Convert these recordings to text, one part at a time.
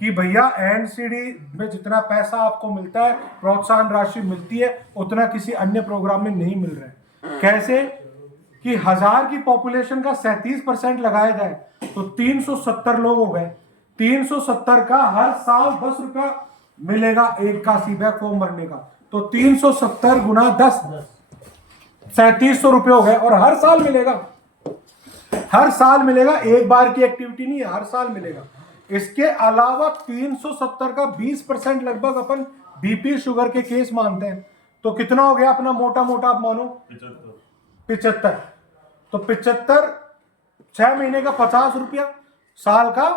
कि भैया एनसीडी में जितना पैसा आपको मिलता है, प्रोत्साहन राशि मिलती है, उतना किसी अन्य प्रोग्राम में नहीं मिल रहा है। कैसे कि 1000 की पॉपुलेशन का 37% लगाया जाए तो 370 लोग हो गए। 370 का हर साल 10 रुपया मिलेगा एक का सीबैक फॉर्म भरने का, तो 370 गुना 10 3700 रुपये हो गए, और हर साल मिलेगा, हर साल मिलेगा, एक बार की एक्टिविटी नहीं है, हर साल मिलेगा। इसके अलावा 370 का 20% लगभग अपन बीपी शुगर के केस मानते हैं, तो कितना हो गया अपना मोटा मोटा आप मानो 75। तो 75 6 महीने का 50 रुपया, साल का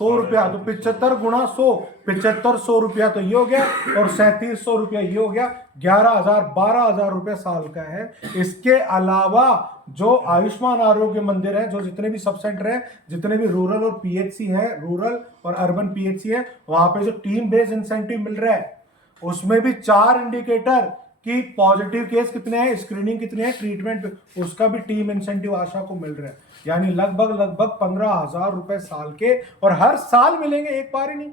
100 रुपया, तो 75 गुणा 100, 7500 रुपया तो ये हो गया, और 3700 रुपया ये हो गया। 11,000 12,000 रुपया साल का है। इसके अलावा जो आयुष्मान आरोग्य मंदिर है, जो जितने भी सब सेंटर है, जितने भी रूरल और पीएचसी है, रूरल और अर्बन पीएचसी है, वहां पे जो टीम बेस्ड इंसेंटिव मिल रहा है, उसमें भी 4 इंडिकेटर कि पॉजिटिव केस कितने हैं, स्क्रीनिंग कितने हैं, ट्रीटमेंट, उसका भी टीम इंसेंटिव आशा को मिल रहा है। यानी लगभग 15,000 रुपए साल के, और हर साल मिलेंगे, एक बार ही नहीं,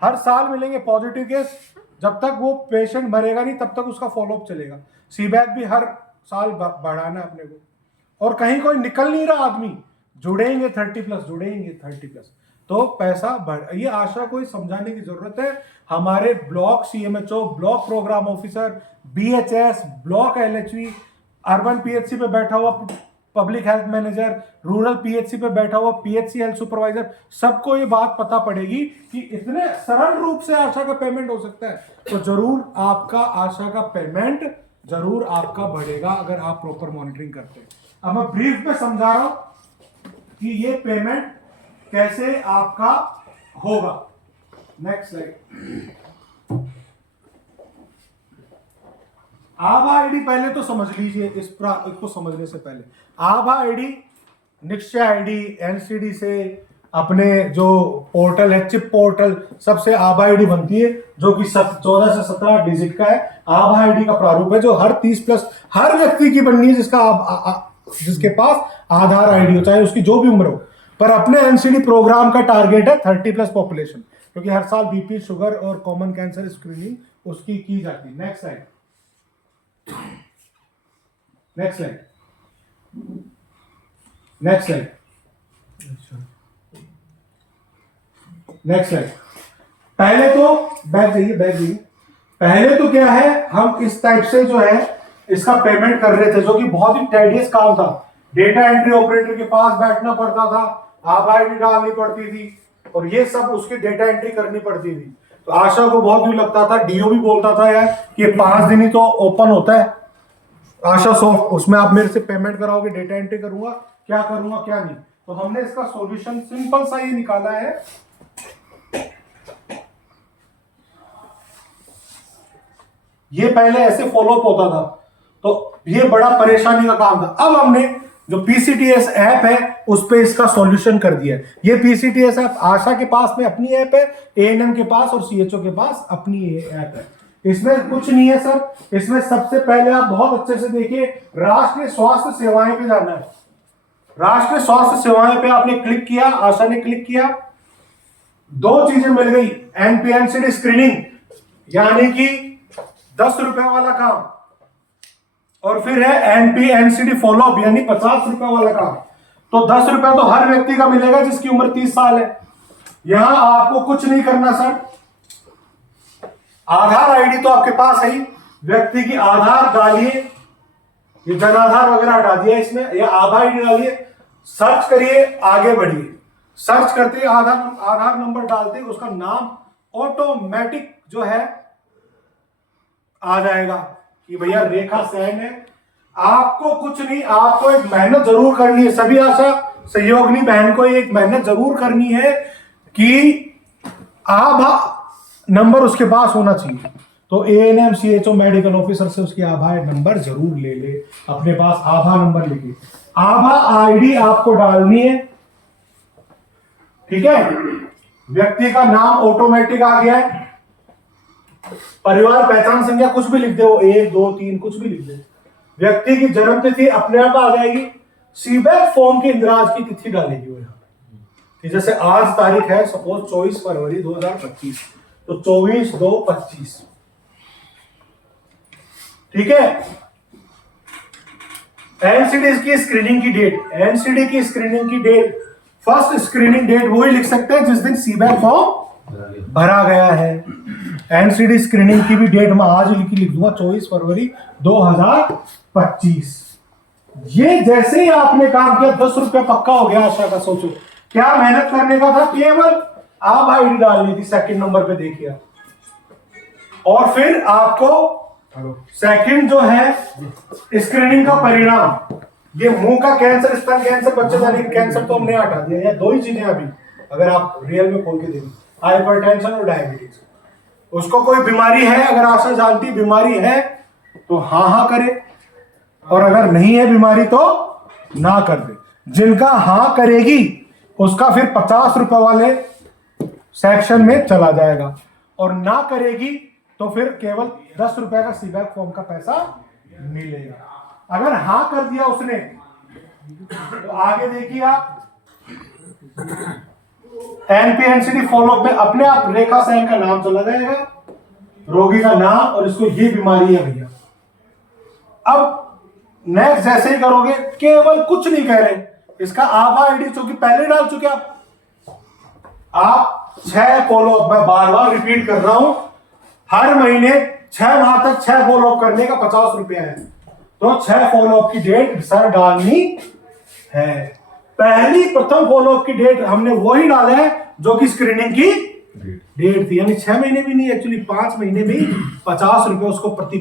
हर साल मिलेंगे। पॉजिटिव केस जब तक वो पेशेंट मरेगा नहीं तब तक उसका फॉलोअप चलेगा। सीबैक भी हर साल बढ़ाना है अपने को, और कहीं कोई निकल नहीं रहा आदमी, जुड़ेंगे 30+, जुड़ेंगे 30+, तो पैसा बढ़। ये आशा को समझाने की जरूरत है। हमारे block CMHO, block program officer, BHS, block LHV, urban PHC पे बैठा हुआ public health manager, rural PHC पे बैठा हुआ पीएचसी हेल्थ सुपरवाइजर, सबको ये बात पता पड़ेगी कि इतने सरल रूप से आशा का पेमेंट हो सकता है। तो जरूर आपका आशा का पेमेंट जरूर आपका बढ़ेगा अगर आप प्रॉपर मॉनिटरिंग करते हैं। अब मैं ब्रीफ में समझा रहा हूं कि ये पेमेंट कैसे आपका होगा। Next slide. आभा आईडी पहले तो समझ लीजिए, इसको समझने से पहले आभा आईडी, निश्चय आईडी, एनसीडी से अपने जो पोर्टल है, चिप पोर्टल, सबसे आभा आईडी बनती है, जो कि 14 से 17 डिजिट का है। आभा आईडी का प्रारूप है जो हर 30+ हर व्यक्ति की बननी है, जिसके पास आधार आईडी हो, चाहे उसकी जो भी उम्र हो। पर अपने एनसीडी प्रोग्राम का टारगेट है 30+ पॉपुलेशन, क्योंकि हर साल बीपी शुगर और कॉमन कैंसर स्क्रीनिंग उसकी की जाती है। Next slide, next slide, next slide, next slide. पहले तो बैक जाइए। पहले तो क्या है, हम इस टाइप से जो है इसका पेमेंट कर रहे थे, जो कि बहुत ही टेडियस काम था। डेटा एंट्री ऑपरेटर के पास बैठना पड़ता था, आभा आईडी डालनी पड़ती थी, और ये सब उसकी डेटा एंट्री करनी पड़ती थी। तो आशा को बहुत भी लगता था, डीओ भी बोलता था यार कि 5 दिन ही तो ओपन होता है आशा सॉफ्ट, उसमें आप मेरे से पेमेंट कराओगे, डेटा एंट्री करूंगा, क्या करूंगा क्या नहीं। तो हमने इसका सॉल्यूशन सिंपल सा ये निकाला है। ये पहले ऐसे फॉलोअप होता था, तो ये बड़ा परेशानी का काम था। अब हमने जो पीसीटीएस ऐप है उस पे इसका सॉल्यूशन कर दिया है। ये पीसीटीएस ऐप आशा के पास में अपनी ऐप है, एएनएम के पास और सीएचओ के पास अपनी ऐप है। इसमें कुछ नहीं है सर, इसमें सबसे पहले आप बहुत अच्छे से देखिए, राष्ट्रीय स्वास्थ्य सेवाएं पे जाना है। राष्ट्रीय स्वास्थ्य सेवाएं पे आपने क्लिक किया, आशा ने क्लिक किया, 2 चीजें मिल गई। एनपीएनसीडी स्क्रीनिंग यानी कि 10 रुपए वाला काम, और फिर है एनपीएनसीडी फॉलोअप यानी 50 रुपए वाला काम। तो 10 रुपए तो हर व्यक्ति का मिलेगा जिसकी उम्र 30 साल है। यहां आपको कुछ नहीं करना सर, आधार आईडी तो आपके पास है ही, व्यक्ति की आधार डालिए, ये जन आधार वगैरह हटा दिया इसमें, ये आधार आईडी डालिए, सर्च करिए, आगे बढ़िए। सर्च करते ही आधार नंबर डालते ही उसका नाम ऑटोमेटिक जो है आ जाएगा कि भैया रेखा सैन है। आपको कुछ नहीं, आपको एक मेहनत जरूर करनी है। सभी आशा सहयोगिनी बहन को एक मेहनत जरूर करनी है कि आभा नंबर उसके पास होना चाहिए। तो एएनएम सीएचओ मेडिकल ऑफिसर से उसकी आभा नंबर जरूर ले ले, अपने पास आभा नंबर लेके आभा आईडी आपको डालनी है, ठीक है। व्यक्ति का नाम ऑटोमेटिक आ गया है, परिवार पहचान संख्या कुछ भी लिख दे, वो 1 2 3 कुछ भी लिख दे। व्यक्ति की जन्म तिथि अपने आप आ जाएगी, सीबैक फॉर्म के इंदिराज की तिथि डालेगी वो यहाँ पे, कि जैसे आज तारीख है सपोज 24 फरवरी 2025, तो 24/2/25, ठीक है। एनसीडी की स्क्रीनिंग की डेट, एनसीडी की स्क्रीनिंग की डेट, फर्स्ट स्क्रीनिंग डेट वही लिख सकते हैं जिस दिन सीबैक फॉर्म भरा गया है। एनसीडी स्क्रीनिंग की भी डेट मैं आज लिख दूंगा 24 फरवरी 2025। ये जैसे ही आपने काम किया 10 रुपया पक्का हो गया। आशा का सोचो क्या मेहनत करने का था, केवल आप आईडी डालनी थी, सेकंड नंबर पे देखिए, और फिर आपको सेकंड जो है स्क्रीनिंग का परिणाम, ये मुंह का कैंसर, स्तन कैंसर, बच्चेदानी कैंसर तो हमने हटा दिया। ये दो ही चीजें अभी अगर आप रियल में खोल के देखें, हाइपरटेंशन और डायबिटीज। उसको कोई बीमारी है, अगर आशा जानती बीमारी है तो हाँ हाँ करे, और अगर नहीं है बीमारी तो ना कर दे। जिनका हाँ करेगी उसका फिर 50 रुपए वाले सेक्शन में चला जाएगा, और ना करेगी तो फिर केवल 10 रुपए का सीबैक फॉर्म का पैसा मिलेगा। अगर हाँ कर दिया उसने तो आगे देखिए आप एनपीएनसीडी फॉलोअप में अपने आप रेखा सैन का नाम चला जाएगा, रोगी का नाम, और इसको ये बीमारी है भैया। अब नेक्स्ट जैसे ही करोगे, केवल कुछ नहीं कह रहे, इसका आभा आईडी चूंकि पहले डाल चुके आप 6 फॉलोअप, मैं बार बार रिपीट कर रहा हूं, हर महीने 6 माह तक 6 फॉलोअप करने का 50 रुपया है, तो 6 फॉलोअप की डेट सर डालनी है। पहली प्रथम फॉलोअप की डेट हमने वही डाला है जो कि स्क्रीनिंग की डेट थी, यानी 6 महीने भी नहीं, एक्चुअली 5 महीने में 50 रुपए उसको प्रति